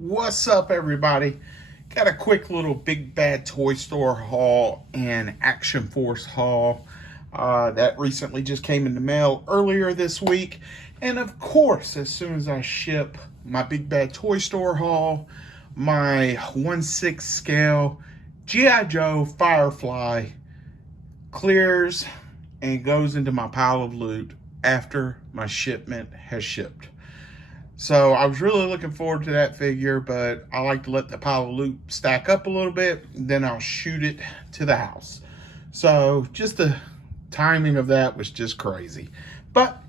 What's up, everybody? Got a quick little Big Bad Toy Store haul and Action Force haul that recently just came in the mail earlier this week. And of course, as soon as I ship my Big Bad Toy Store haul, my 1/6 scale G.I. Joe Firefly clears and goes into my pile of loot after my shipment has shipped. So I was really looking forward to that figure, but I like to let the pile of loot stack up a little bit, then I'll shoot it to the house. So just the timing of that was just crazy. But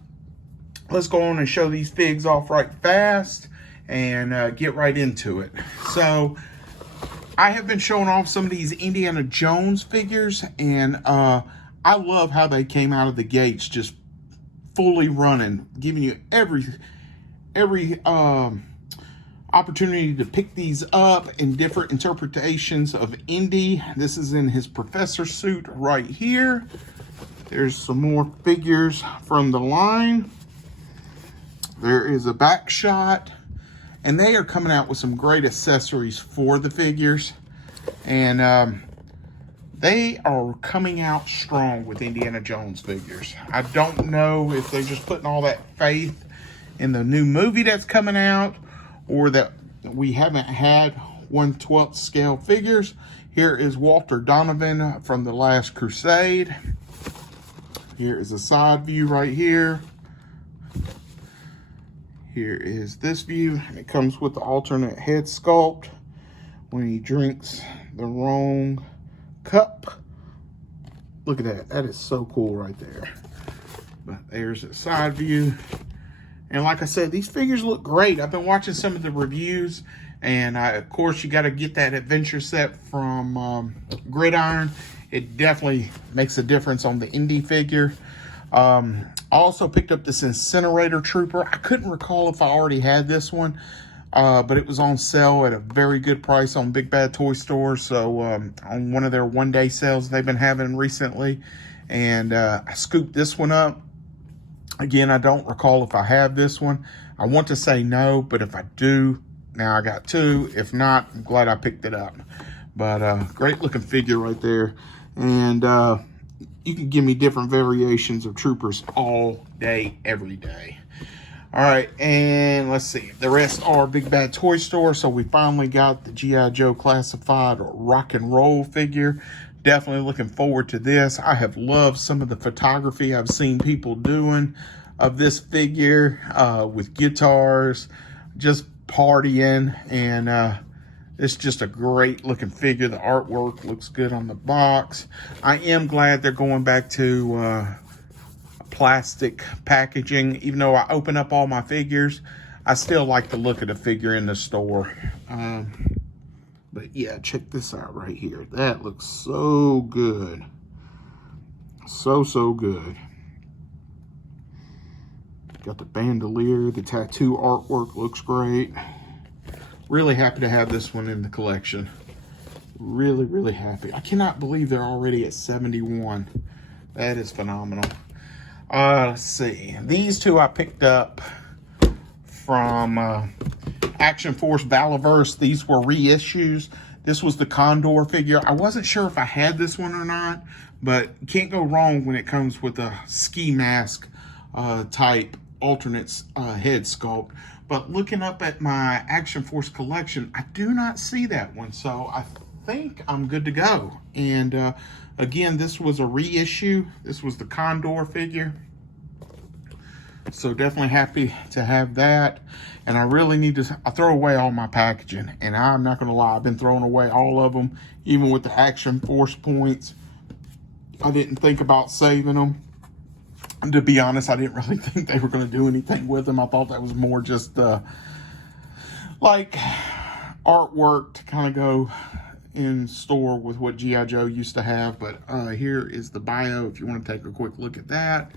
let's go on and show these figs off right fast and get right into it. So I have been showing off some of these Indiana Jones figures, and I love how they came out of the gates just fully running, giving you every opportunity to pick these up in different interpretations of Indy. This is in his professor suit right here. There's some more figures from the line. There is a back shot, and they are coming out with some great accessories for the figures, and they are coming out strong with Indiana Jones figures. I don't know if they're just putting all that faith in the new movie that's coming out, or that we haven't had 1/12 scale figures. Here is Walter Donovan from The Last Crusade. Here is a side view right here. Here is this view. It comes with the alternate head sculpt when he drinks the wrong cup. Look at that. That is so cool right there. But there's a side view. And like I said, these figures look great. I've been watching some of the reviews, and of course, you got to get that adventure set from Gridiron. It definitely makes a difference on the Indy figure. I also picked up this Incinerator Trooper. I couldn't recall if I already had this one, but it was on sale at a very good price on Big Bad Toy Store. So on one of their one-day sales they've been having recently, and I scooped this one up. Again, I don't recall if I have this one. I want to say no, but if I do, now I got two. If not, I'm glad I picked it up. But great looking figure right there. And you can give me different variations of Troopers all day, every day. All right, and let's see. The rest are Big Bad Toy Store. So we finally got the G.I. Joe Classified Rock and Roll figure. Definitely looking forward to this. I have loved some of the photography I've seen people doing of this figure with guitars, just partying, and it's just a great looking figure. The artwork looks good on the box. I am glad they're going back to plastic packaging. Even though I open up all my figures, I still like the look of the figure in the store. But yeah, check this out right here. That looks so good. So good. Got the bandolier. The tattoo artwork looks great. Really happy to have this one in the collection. Really happy. I cannot believe they're already at 71. That is phenomenal. Let's see. These two I picked up from Action Force Valaverse. These were reissues. This was the Condor figure. I wasn't sure if I had this one or not, but can't go wrong when it comes with a ski mask type alternate head sculpt. But looking up at my Action Force collection, I do not see that one. So I think I'm good to go. And again, this was a reissue. This was the Condor figure. So definitely happy to have that. And I really need to, I throw away all my packaging. And I'm not gonna lie, I've been throwing away all of them, even with the Action Force points. I didn't think about saving them. And to be honest, I didn't really think they were gonna do anything with them. I thought that was more just like artwork to kind of go in store with what G.I. Joe used to have. But here is the bio if you want to take a quick look at that.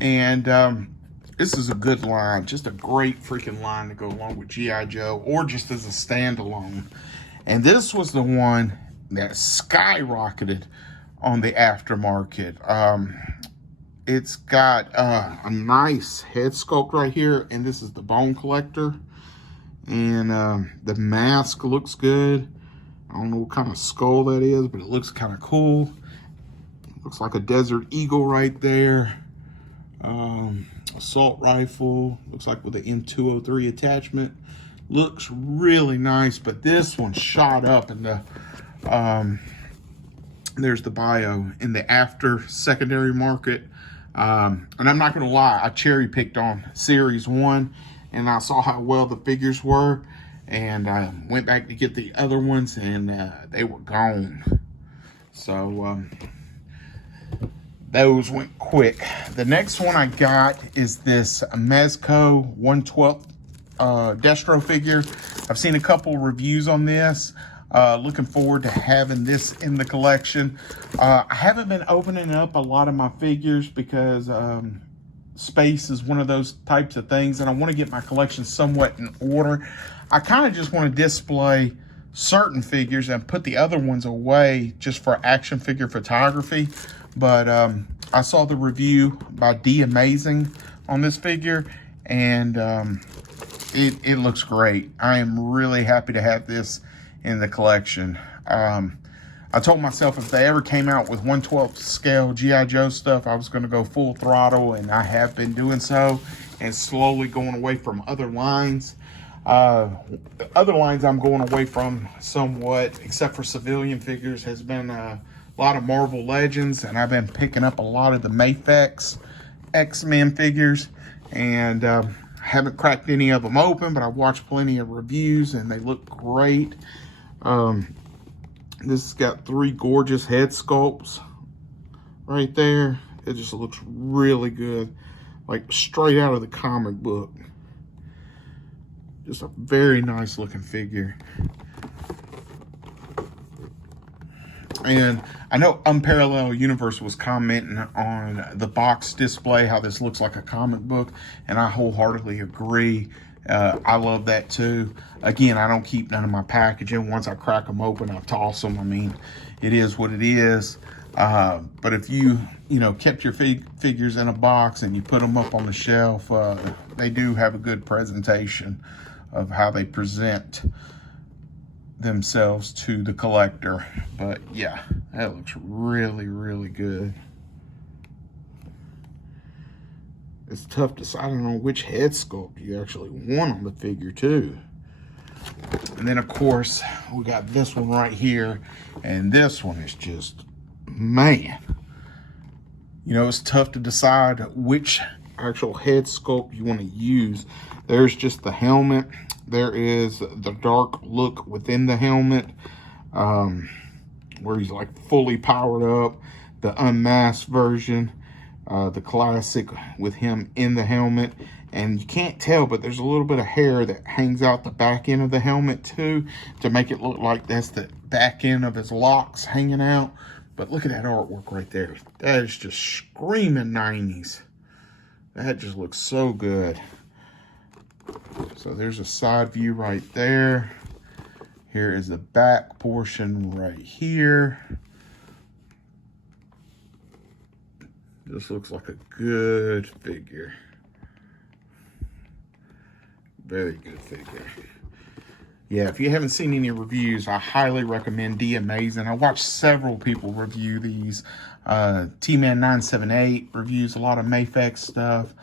And this is a good line, just a great freaking line to go along with G.I. Joe, or just as a standalone. And this was the one that skyrocketed on the aftermarket. It's got a nice head sculpt right here, and this is the bone collector. And the mask looks good. I don't know what kind of skull that is, but it looks kind of cool. Looks like a Desert Eagle right there. Assault rifle. Looks like with the M203 attachment. Looks really nice, but this one shot up in the, there's the bio, in the after secondary market. And I'm not gonna lie, I cherry picked on Series 1 and I saw how well the figures were. And I went back to get the other ones and they were gone. So those went quick. The next one I got is this Mezco 1/12 Destro figure. I've seen a couple reviews on this. Looking forward to having this in the collection. I haven't been opening up a lot of my figures because space is one of those types of things, and I want to get my collection somewhat in order. I kind of just want to display certain figures and put the other ones away just for action figure photography. But I saw the review by D Amazing on this figure, and it looks great. I am really happy to have this in the collection. I told myself if they ever came out with 1/12 scale G.I. Joe stuff, I was going to go full throttle, and I have been doing so, and slowly going away from other lines. Other lines I'm going away from somewhat, except for civilian figures, has been a lot of Marvel Legends, and I've been picking up a lot of the Mafex X-Men figures, and I haven't cracked any of them open, but I've watched plenty of reviews, and they look great. This has got 3 gorgeous head sculpts right there. It just looks really good, like straight out of the comic book. Just a very nice looking figure. And I know Unparalleled Universe was commenting on the box display, how this looks like a comic book, and I wholeheartedly agree. I love that too. Again, I don't keep none of my packaging. Once I crack them open, I toss them. I mean, it is what it is. But if you kept your figures in a box and you put them up on the shelf, they do have a good presentation of how they present themselves to the collector. But yeah, that looks really, really good. It's tough deciding on which head sculpt you actually want on the figure too. And then of course we got this one right here, and this one is just, man, it's tough to decide which actual head sculpt you want to use. There's just the helmet. There is the dark look within the helmet, where he's like fully powered up. The unmasked version, the classic with him in the helmet. And you can't tell, but there's a little bit of hair that hangs out the back end of the helmet too, to make it look like that's the back end of his locks hanging out. But look at that artwork right there. That is just screaming 90s. That just looks so good. So there's a side view right there. Here is the back portion right here. This looks like a good figure. Very good figure. Yeah, if you haven't seen any reviews, I highly recommend D Amazing. I watched several people review these. T-Man 978 reviews a lot of Mafex stuff.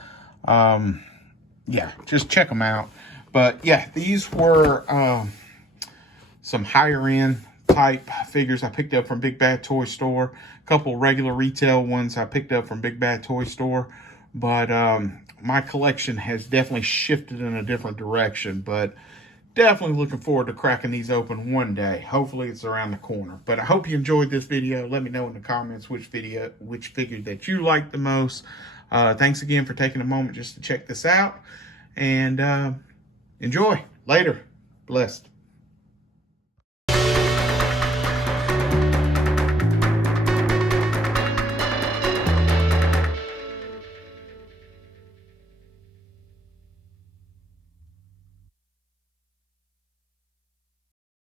Yeah, just check them out. But yeah, these were some higher end type figures I picked up from Big Bad Toy Store. A couple regular retail ones I picked up from Big Bad Toy Store. But my collection has definitely shifted in a different direction. But definitely looking forward to cracking these open one day. Hopefully it's around the corner. But I hope you enjoyed this video. Let me know in the comments which figure that you like the most. Thanks again for taking a moment just to check this out. And enjoy. Later. Blessed.